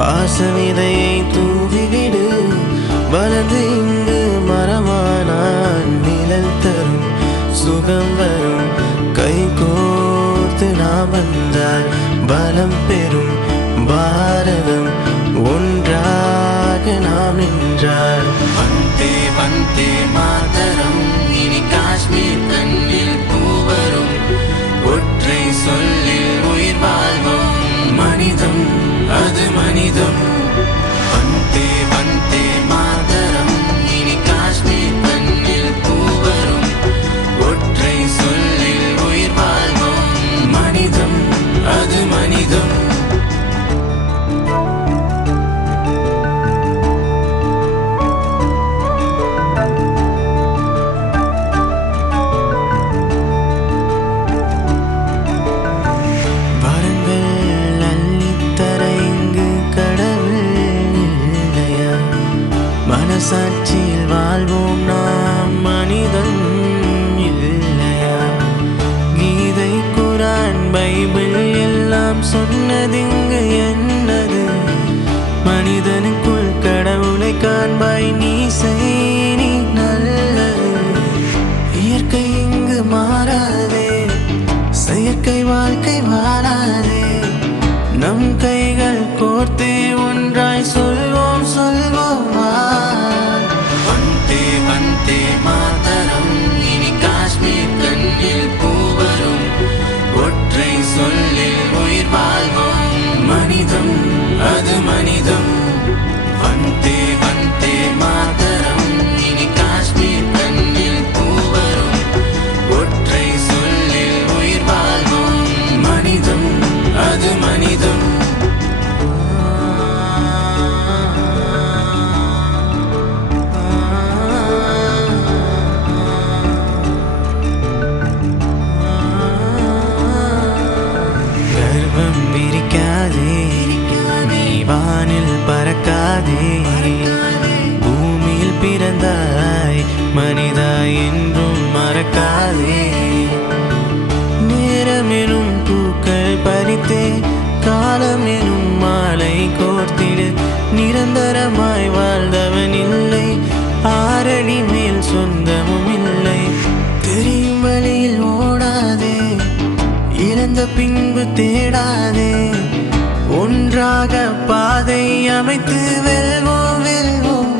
பாசவிதையை தூவிவிடு, வளர்ந்து இங்கு மரமானான் நிழல் தரும் சுகம் வரும். கை கோர்த்து நாம் வந்தால் பலம் பெறும் பாரதம், ஒன்றாக நாம் நின்றால். வந்தே வந்தே மாதரம், இனி காஷ்மீர் கண்ணில் பூவரும். ஒற்றை சொல்லில் உயிர் வாழ்வோம், மனிதம் அது மனிதம். வந்தே வந்தே மாதரம், இனி காஷ்மீர் கண்ணில் பூவரும். ஒற்றை சொல்லில் உயிர் வாழ்வோம், மனிதம் அது மனிதம். மனசாட்சியில் வாழ்வோம் நாம், மனிதன் இல்லையா? கீதை குரான் பைபிள் எல்லாம் சொன்னதிங்கு என்னது? மனிதனுக்குள் கடவுளை காண்பாய், நீ செய் நீ நல்லது. இயற்கை இங்கு மாறாதே, செயற்கை வாழ்க்கை வாழாதே. நம் கைகள் கோர்த்தே ஒன்றாய் சொல்வோம் சொல்வோம். வந்தே வந்தே மாதரம், இனி காஷ்மீர் கண்ணில் பூவரும். ஒற்றை சொல்லில் உயிர் வாழ்வோம், மனிதம் அது மனிதம். வந்தே வந்தே மாதரம், இனி காஷ்மீர் கண்ணில் பூவரும். ஒற்றை சொல்லில் உயிர் வாழ்வோம், மனிதம் அது மனிதம். கர்வம் விரிக்காதே, நீ வானில் பறக்காதே. பூமியில் பிறந்தாய் மனிதா, என்றும் மறக்காதே. நேரமெனும் பூக்கள் பறித்தே, காலமெனும் மாலை கோர்த்திடு. நிரந்தரமாய் வாழ்ந்தவன் இல்லை, ஆரடி மேல் சொந்தமும் இல்லை. தெரியும் வழியில் ஓடாதே, இழந்த பின்பு தேடாதே. ஒன்றாக பாதை அமைத்து வெல்வோம் வெல்வோம்.